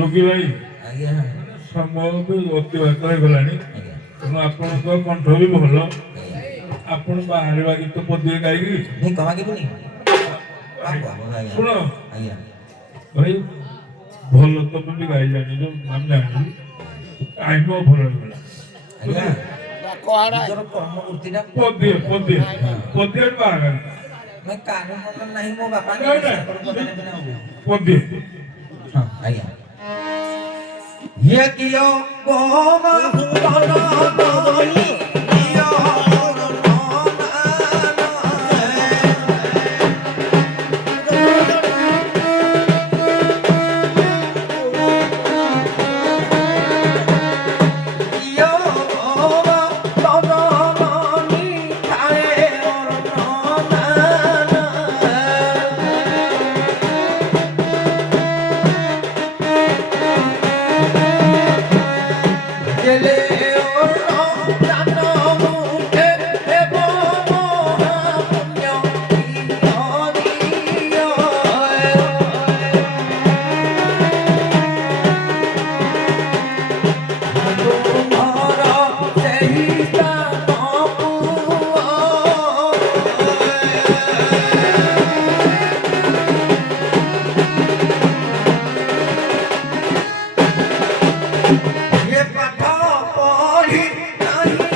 ଯୋଗୀ ଭାଇ ସମୟ ବି ଅତିବାହିତ ହେଇଗଲାଣି ତେଣୁ ଆପଣଙ୍କ କଣ୍ଠ ବି ଭଲ ଆପଣ ବାହାରିବା ଗୀତ ପଦିଏ ଗାଇକି ଶୁଣ ଭାଇ ଭଲ ତମେ ବି ଗାଇ ଜାଣିଛ ଆମେ ଜାଣିଛୁ ଟାଇମ ଭଲ ହେଇଗଲା ପଦିଏ ପଦିଏ ପଦିଏ ବାହାରି ପଦିଏ ଆଜ୍ଞା ये कियो बोमा तोनो ले ओ ये पाठ पढ़ी नहीं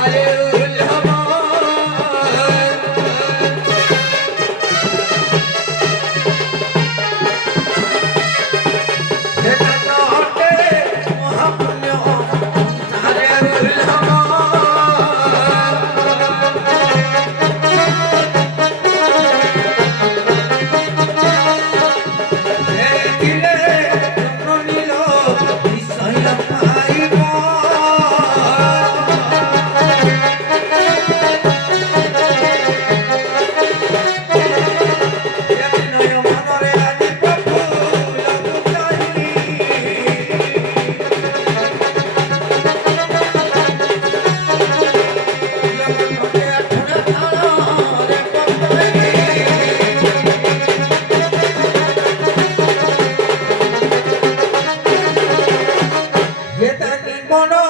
आगे तुइना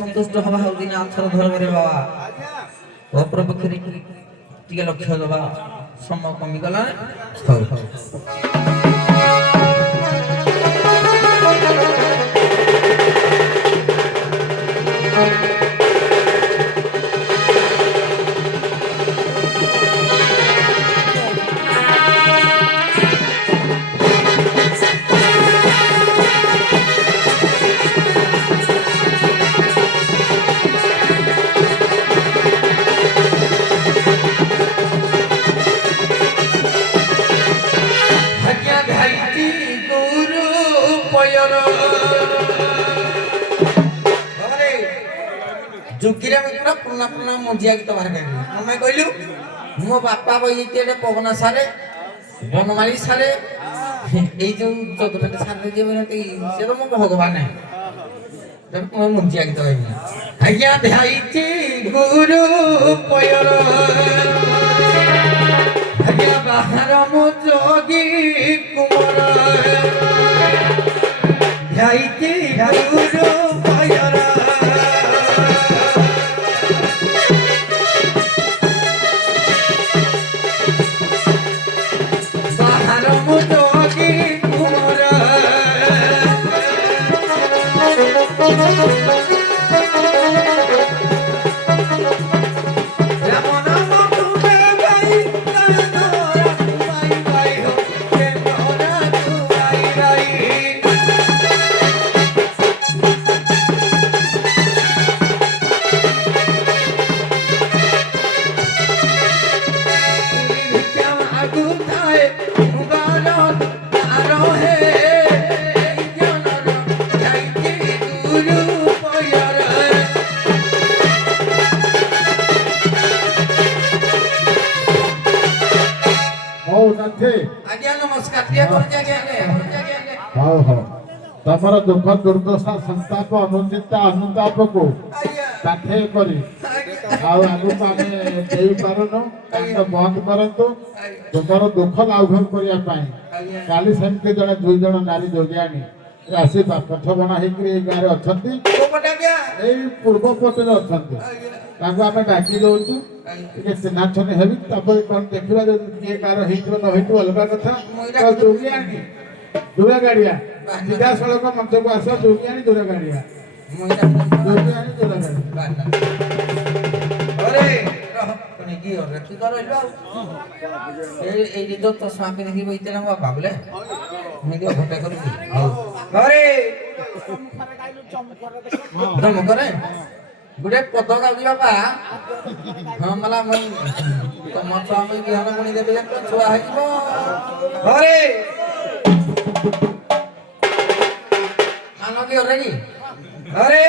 সন্তুষ্ট হবা হল দিনে আনসার ধরবে রে বাবা অপর পক্ষে টিকে লক্ষ্য দেবা সম্ভব কমিগলা হল হল जुगिरा में पूरा पुना पुना मुझिया की तबार कर दी मैं कहलू मो बापा बई तेरे पवना सारे बनमाली सारे এই যে 14টা সালে যে বেরতে সে তো মো ভগবান है जब मो मुझिया की तबार आज्ञा ध्यायति गुरु पयर आज्ञा बाहर मो जोगी कुमार ध्यायति गुरु पयर ଅଛି ଆଜ୍ଞା ନମସ୍କାର ଟିକେ କରୁଛି ଆଜ୍ଞା ହଉ ହଉ ତମର ଦୁଃଖ ଦୁର୍ଦ୍ଦଶା ସନ୍ତାପ ଅନୁଚିନ୍ତା ଅନୁତାପକୁ କାଠେଇ କରି ଆଉ ଆଗକୁ ଆମେ ଦେଇପାରୁନୁ କାମ ବନ୍ଦ କରନ୍ତୁ ତୁମର ଦୁଃଖ ଲାଘବ କରିବା ପାଇଁ କାଲି ସେମିତି ଜଣେ 2 ଜଣ ନାରୀ ଯୋଗିଆଣୀ ଆସି ପଥବଣା ହେଇକିରି ଏଇ ଗାଁରେ ଅଛନ୍ତି ଏଇ ପୂର୍ବ ପଟରେ ଅଛନ୍ତି ତାଙ୍କୁ ଆମେ ଡାକି ଦଉଛୁ ଟିକେ ଚିହ୍ନାଛନି ହେବି ତାପରେ କଣ ଦେଖିବା ଯଦି କିଏ କାହାର ହେଇଥିବ ନ ହେଇଥିବ ଅଲଗା କଥା ଯୋଗିଆଣୀ ଦୂର ଗାଡିଆ ସିଧାସଳଖ ମଞ୍ଚକୁ ଆସ ଯୋଗିଆଣୀ ଦୂର ଗାଡିଆ ଯୋଗିଆଣୀ ଦୂର ଗାଡିଆ এই যে চশমা পিন্ধি বইতে না বাবা বলে ঘটা করুছি করে গোটে পদ গাଉଛି ବାପା ହଁ ମଲା ମୁଁ ତମ ଛୁଆ ମୁଁ ବିହନ ବୁଣି ଦେବି ଛୁଆ ହେଇଯିବ ଘରେ ଆନ କି ଘରେ କି ଘରେ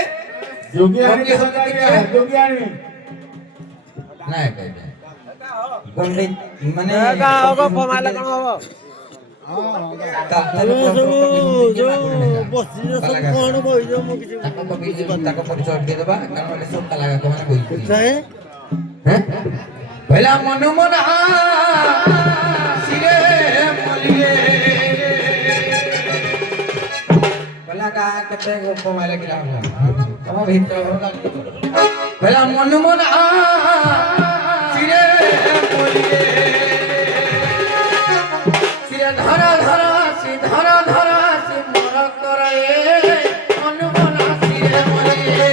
ଯୋଗିଆଣୀ ନାଇଁ ଗଣ୍ଡେ ମାନେ କମାଇଲେ କଣ ହବ पहिला मनु मन सिरे मलिए पहिला का केते कमाइले किला तम भीतर पहिला मनु मन सिरे मलिए सिरे धरा धरा सि धरा धरा सि मोर करे मनु मन सिरे मलिए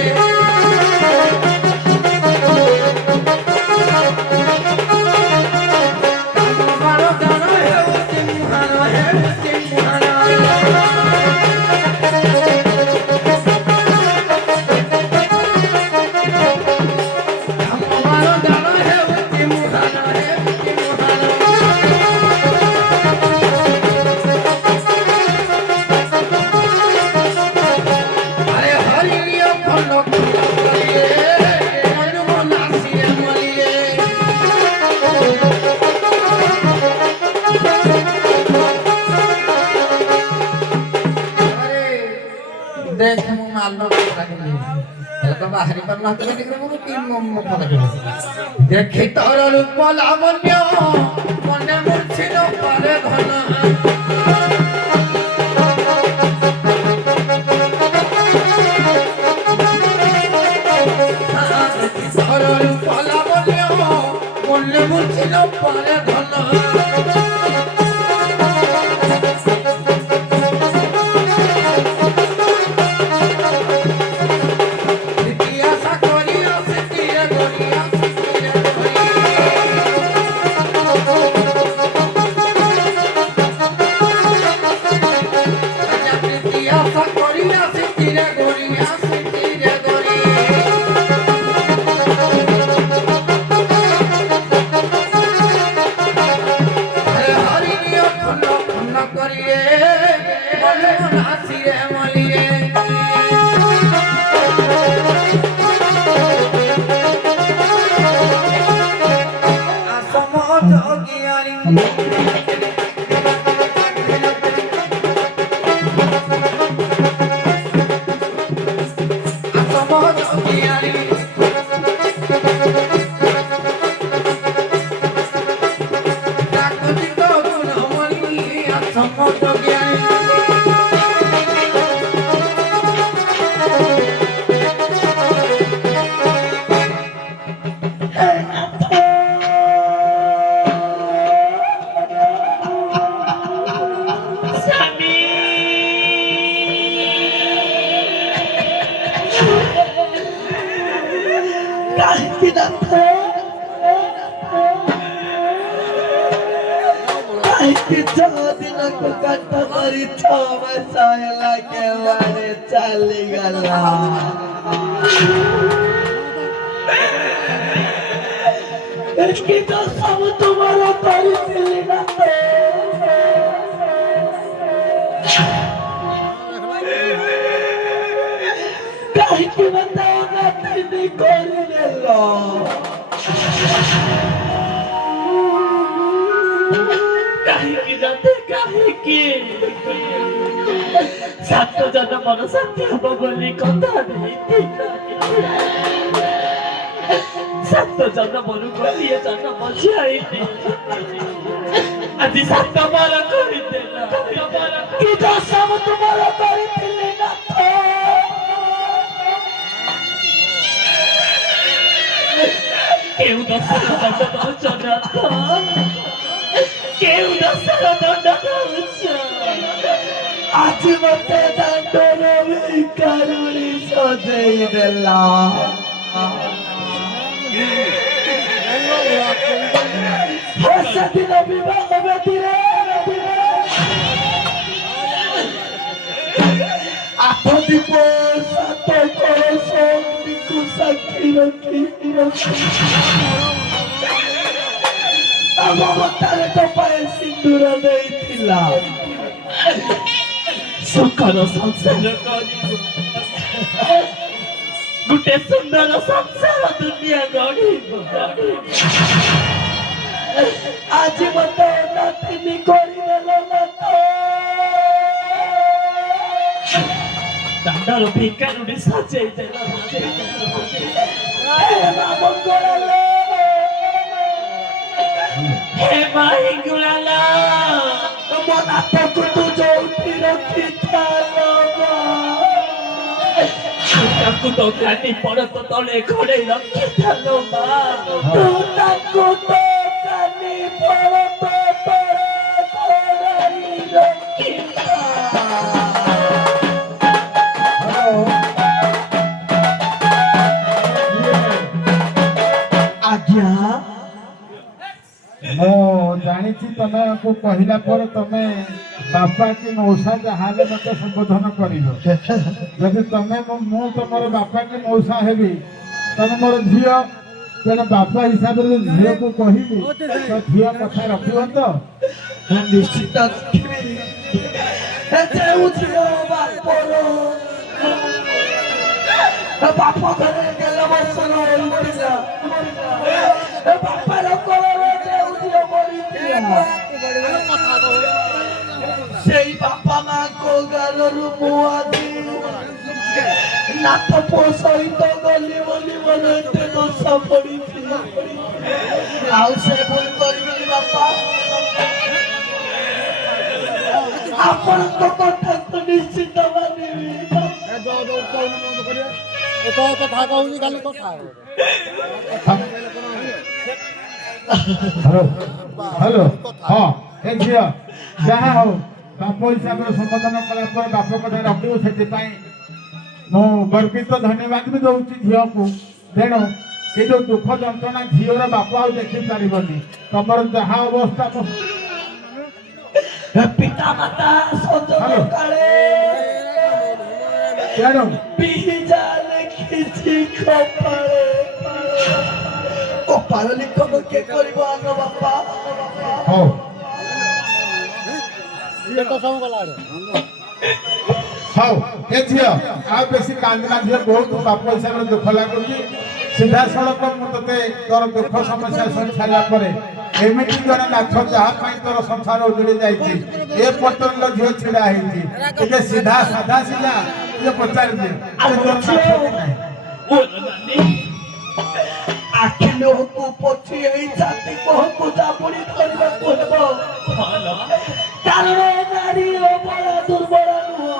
बाहरी पर ना तो निकले वो तीन पता देखि तोर रूप लावण्य मने मूर्छिन पारे घन तोर रूप लावण्य मने मूर्छिन पारे घन Kahi ସାତ ଜନ୍ମର ସାଥୀ ହବ ବୋଲି କଥା ଦେଇଥିଲା। ସାତ ଜନ୍ମରୁ ଗୋଟିଏ ଜନ୍ମ ଝିଆଇନି ଆଜି ସାତ ବାର କରିଦେଲା। କି ଦୋଷ ମୁଁ ତୁମର କରିଥିଲି ନା କେଉଁ ଦୋଷର ଦଣ୍ଡ ଦଉଛ ନାଥ? କେଉଁ ଦୋଷର ଦଣ୍ଡ ଦଉଛ? ଆଜି ମତେ ଦାଣ୍ଡର ଭିକାରୁଣୀ ସଜେଇ ଦେଲା। ସେଦିନ ବିବାହ ବେଦୀରେ ଆଠ ଦୀପ ସାତ କଳସକୁ ସାକ୍ଷୀ ରଖି ମମତାରେ ଟୋପାଏ ସିନ୍ଦୁର ଦେଇଥିଲା। ସୁଖର ସଂସାର କରିବୁ, ଗୋଟେ ସୁନ୍ଦର ସଂସାର ଦୁନିଆ ଗଢିବ। ଆଜି ମତେ ନାତିନି କରିଦେଲ ନାଥ। ଦାଣ୍ଡର ଭିକାରୁଣୀ ସଜେଇ ଦେଲ। ହେ ମା ମଙ୍ଗଳାଲ, ହେ ମା ହିଙ୍ଗୁଳାଲ, ମୋ ନାଥକୁ ତୁ ଯୋଉଠି ରଖିଥାଲ ତାକୁ ତ କାଟି ପଡ଼ତ ତଳେ ଘୋଡ଼େଇ ରଖିଥାଲ ମା। ତୁ ତାକୁ ତ କାଟି ପଡ଼ତ ତଳେ ଘୋଡ଼େଇ ରଖିଥା। ଆଜ୍ଞା ମୁଁ ଜାଣିଛି ତମକୁ କହିଲା ପରେ ତମେ ବାପା କି ମଉସା ଯାହାହେଲେ ମତେ ସମ୍ବୋଧନ କରିବ। ଯଦି ତମେ ମୁଁ ତମର ବାପା କି ମଉସା ହେବି, ତମେ ମୋର ଝିଅ, ତେଣୁ ବାପା ହିସାବରେ ଯଦି ଝିଅକୁ କହିବି ତ ଝିଅ କଥା ରଖିବ ତ? ନିଶ୍ଚିତ ବାପ ଘରେ ଗେଲ ବର୍ଷଣ ବାପାର ସେଇ ବାପା ମାଙ୍କ ଗାଲରୁ ମୁଁ ଆଜି ନାଥ ପୁଅ ସହିତ ଗଲି ବୋଲି ମୋର ଏତେ ଦୋଷ ପଡିଛି। ଆଉ ସେ ଭୁଲ କରିବେନି ବାପା। ଆପଣଙ୍କ କଥାକୁ ନିଶ୍ଚିତ ମାନିବି। କଥା କହୁଛି ଖାଲି କଥା। ହ୍ୟାଲୋ, ହଁ ଏ ଝିଅ ଯାହା ହଉ ବାପ ହିସାବରେ ସମ୍ବୋଧନ କଲା ପରେ ବାପ କଥା ରଖିବୁ, ସେଥିପାଇଁ ମୁଁ ଗର୍ବିତ ଧନ୍ୟବାଦ ବି ଦଉଛି ଝିଅକୁ। ତେଣୁ ଏ ଯୋଉ ଦୁଃଖ ଯନ୍ତ୍ରଣା ଝିଅର ବାପ ଆଉ ଦେଖିପାରିବନି। ତମର ଯାହା ଅବସ୍ଥା ପିତା ମାତା ସଜକାଳେ ତେଣୁ ପିଜା ଲେଖିଛି କପାଳେ। କପାଳ ଲିଖନ କିଏ କରିବ ଆଗ ବାପା? ହଉ ହଉ ଏ ଝିଅ ଆଉ ବେଶୀ କାନ୍ଦିନା ଝିଅ, ବହୁତ ବାପ ହିସାବରେ ଦୁଃଖ ଲାଗୁଛି। ସିଧାସଳଖ ମୁଁ ତୋତେ ତୋର ଦୁଃଖ ସମସ୍ୟା ଶୁଣି ସାରିଲା ପରେ ଏମିତି ଜଣେ ନାଥ ଯାହା ପାଇଁ ତୋର ସଂସାର ଉଜୁଡ଼ି ଯାଇଛି, ଏ ପଟର ଝିଅ ଛିଡ଼ା ହେଇଛି, ଟିକେ ସିଧା ସାଧା ସିଧା ଟିକେ ପଚାରିଦିଏ ଆଖି ଲୋହକୁ ପୋଛି ଏଇ ଜାତି କୋହକୁ ଜାବୁଡ଼ି ଧରିବାକୁ ହେବ। କାରଣ ଏ ନାରୀ ଅବଳା ଦୁର୍ବଳ ନୁହଁ।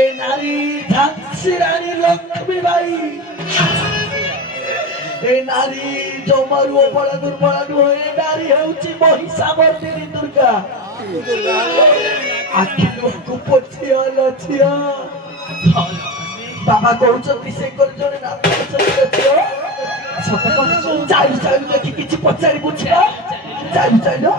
ଏ ନାରୀ ଝାନ୍ସୀ ରାଣୀ ଲକ୍ଷ୍ମୀବାଇ। ଏ ନାରୀ ଜମାରୁ ଅବଳା ଦୁର୍ବଳ ନୁହଁ। ଏ ନାରୀ ହେଉଛି ମହିଷାମର୍ଦିନୀ ଦୁର୍ଗା। ଆଖି ଲୋହକୁ ପୋଛି ଝିଅ। ବାବା କହୁଛନ୍ତି ସେ କରି ଜଣେ ନାଥ ଝିଅ। ଚାଲୁ ଚାଲୁ ଦେଖି କିଛି ପଚାରିବୁ ଝିଅ। ଚାଲୁ ଚାଲୁ।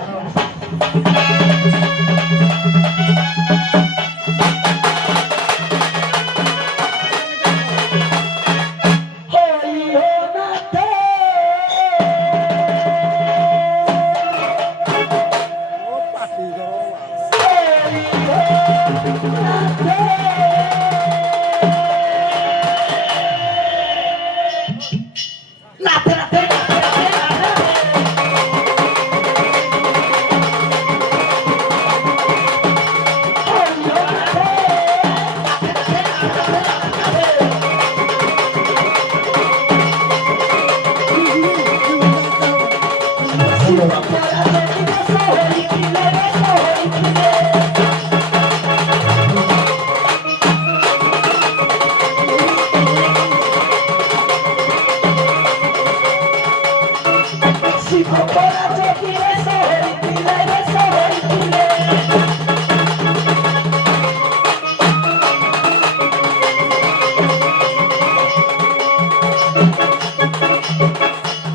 ଅପରାଧ କି ବେଶ ହୋଇଥିଲେ ବେଶ ହୋଇଥିଲେ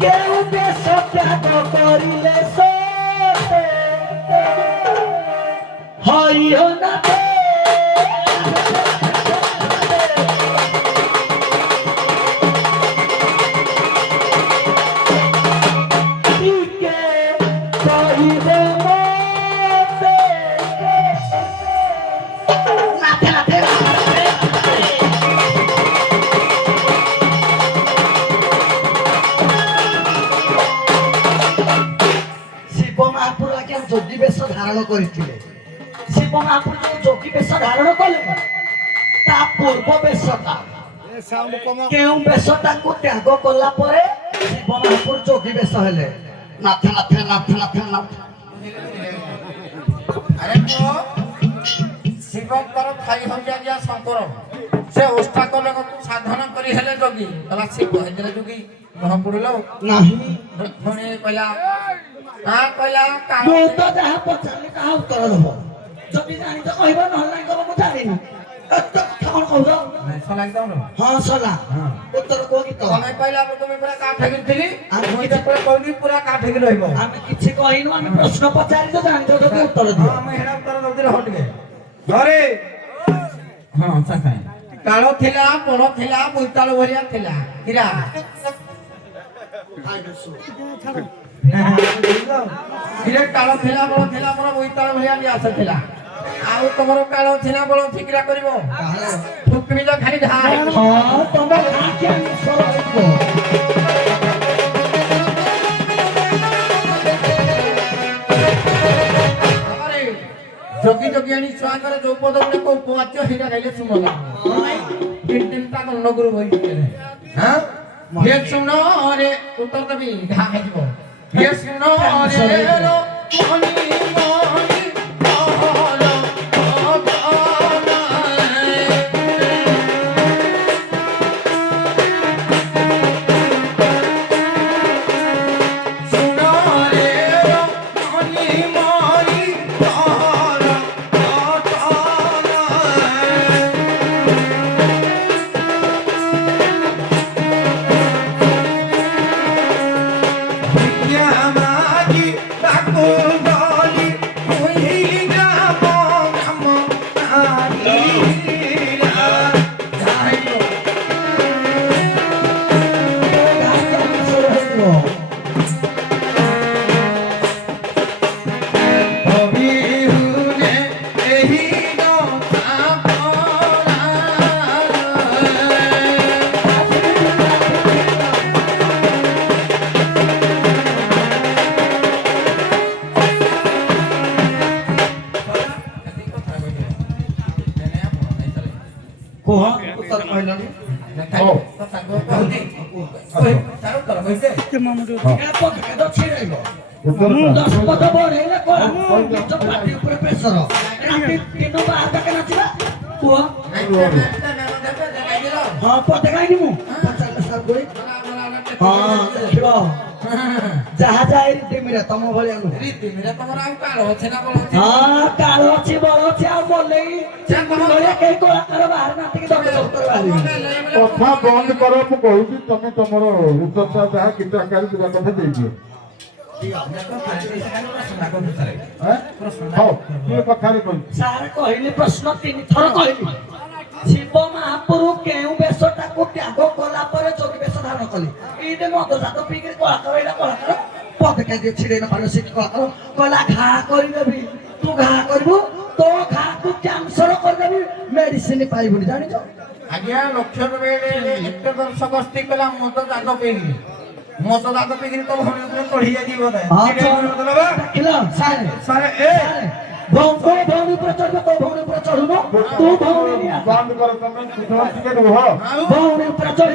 କେଉଁ ବେଶ ତ୍ୟାଗ କରିଲେ ସତେ ହରିହ ନାଥ ଟିକେ କହିବେ ମତେ ନାଥେ ନାଥେ ଶିବ ମହାପୁର ଆଜ୍ଞା ଯୋଗୀ ବେଶ ଧାରଣ କରିଥିଲେ ଶିବ ମହାପୁର ଯୋଉ ଯୋଗୀ ବେଶ ଧାରଣ କଲେ ତା ପୂର୍ବ ବେଶଟା କେଉଁ ବେଶଟାକୁ ତ୍ୟାଗ କଲା ପରେ ଶିବ ମହାପୁର ଯୋଗୀ ବେଶ ହେଲେ ନାଥ ନାଥ ନାଥ ନାଥ ନାଥ ଆରେ ପୁଅ ଶିବଙ୍କର ଥାଇ ହଉଛି ଆଜ୍ଞା ଶଙ୍କର ସେ ଅଷ୍ଟାକଲକୁ ସାଧନ କରି ହେଲେ ଯୋଗୀ କହିଲା ଶିବ ହେଇଥିଲେ ଯୋଗୀ ମହା ପଡିଲ ନାହିଁ ପୁଣି କହିଲା କହିଲା ମୁଁ ତ ଯାହା ପଚାରିଲି କାହା ଉତ୍ତର ଦବ ଯଦି ଜାଣିଛ କହିବ ନହେଲେ ନାହିଁ କହିବ ମୁଁ ଜାଣିନି ଏତେ କଥା କଣ କହୁଛ ହଁ ସଲା ଉତ୍ତର କୁହ ଗୀତ ତମେ କହିଲା ତମେ ପୁରା କାଠେକି ଥିଲି ମୁଁ ଯେତେବେଳେ କହିଲି ପୁରା କାଠେକି ରହିବ ଆମେ କିଛି କହିନୁ ଆମେ ପ୍ରଶ୍ନ ପଚାରିଛୁ ଜାଣିଛ ଯଦି ଉତ୍ତର ଦିଅ ଆମେ ହେରା ଉତ୍ତର ଦଉଚି ରହ ଟିକେ ଧରେ ହଁ ସାଙ୍ଗେ କାଳ ଥିଲା ବଣ ଥିଲା ବୋଇତାଳ ଭଳିଆ ଥିଲା କିରା କାଳ ଥିଲା ବଳ ଥିଲା ମୋର ବୋଇତାଳ ଭଳିଆ ଗ୍ୟାସ ଥିଲା ଆଉ ତମର କାଳ ଥିଲା ବଳ ଠିକରା କରିବ ଫୁକମି ତ ଖାଲି ଧାଇ ହଁ ତମେ କାହିଁକି ଅନୁସର ହେଇବ যোগী যোগিয়ানী ছুয়াঙ্কর ଯୋଉ ପଦ ଗୁଡେ କୋଉ ଉପବାଚ୍ୟ ସେଇଟା ଗାଇଲେ ସୁମଲା ତିନିଟା କର୍ଣ୍ଣଗୁରୁ ବହି ଭିତରେ ହଁ ହେ ଶୁଣ ରେ ଉତ୍ତର ଦେବି ଘା ହେଇଯିବ ହେ ଶୁଣ ରେ ଲୋ ମନି ମନି ମହଲ ଶୁଣ ରେ ଲୋ ମନି ମନି ମହଲ କୁହ ଉତ୍ତର କହିଲନି ଦଶ ପଦ ବଢେଇଲେ ନିଜ ପାଟି ଉପରେ ପ୍ରେସର ରାତି ଦିନ ବାହାରକେ ନାଚିବା କୁହ ହଁ ପଦେ କାହିଁକି ମୁଁ ପଚାରିଲେ ସାର୍ ବୋଇ ହଁ ଦେଖିବ ଯାହା ଯାଏ ରୀତିମିରେ ତମ ଭଳିଆ ନୁହଁ ହଁ କାଳ ଅଛି ବଳ ଅଛି ଆଉ ମଲେଇ ଭଳିଆ କେହି କଳାକାର ବାହାରେ ନାତିକି ଦଣ୍ଡ ଦପ୍ତର ବାହାରିବେ କଥା ବନ୍ଦ କର ମୁଁ କହୁଛି ତମେ ତମର ଉତ୍ତରଟା ଯାହା ଗୀତ ଆକାରରେ ଦେବା କଥା ଦେଇଦିଅ ହଉ କିଏ କଥାରେ କହିଛି ସାର୍ କହିଲି ପ୍ରଶ୍ନ 3 ଥର କହିଲି ଶିବ ମହାପୁରୁ କେଉଁ ବେଶଟାକୁ ତ୍ୟାଗ କଲା ପରେ ଯୋଗୀ ବେଶ ଧାରଣ କଲେ ଏଇଟା ମଦ ଜାତ ପିଇକିରି କଳାକାର ଏଇଟା କଳାକାର ପଦକା দিয়ে ଛିଡେଇ ନ ପାରିବ ସେଠି କଳାକାର କହିଲା ଘା କରିଦେବି ତୁ ଘା କରିବୁ ତୋ ଘାକୁ କ୍ୟାନ୍ସର କରିଦେବି ମେଡିସିନ ପାଇବୁନି ଜାଣିଛ ଆଜ୍ଞା ଲକ୍ଷ୍ୟ ଦେବେ ଏତେ ଦର୍ଶ ଗସ୍ତି କଲା ମଦ ଜାତ ପିଇକିରି ତ ଭଉଣୀ ଉପରେ ଚଢି ଯାଇଥିବ ଦେଖିଲ ସାର୍ ସାର୍ ଭଉଣୀ ଉପରେ ଚଢିବ ତୋ ଭଉଣୀ ଉପରେ ଚଢୁନ ତୁ ଭଉଣୀ ବନ୍ଦ କର ତମେ ଟିକେ ରୁହ ଭଉଣୀ ଉପରେ ଚଢି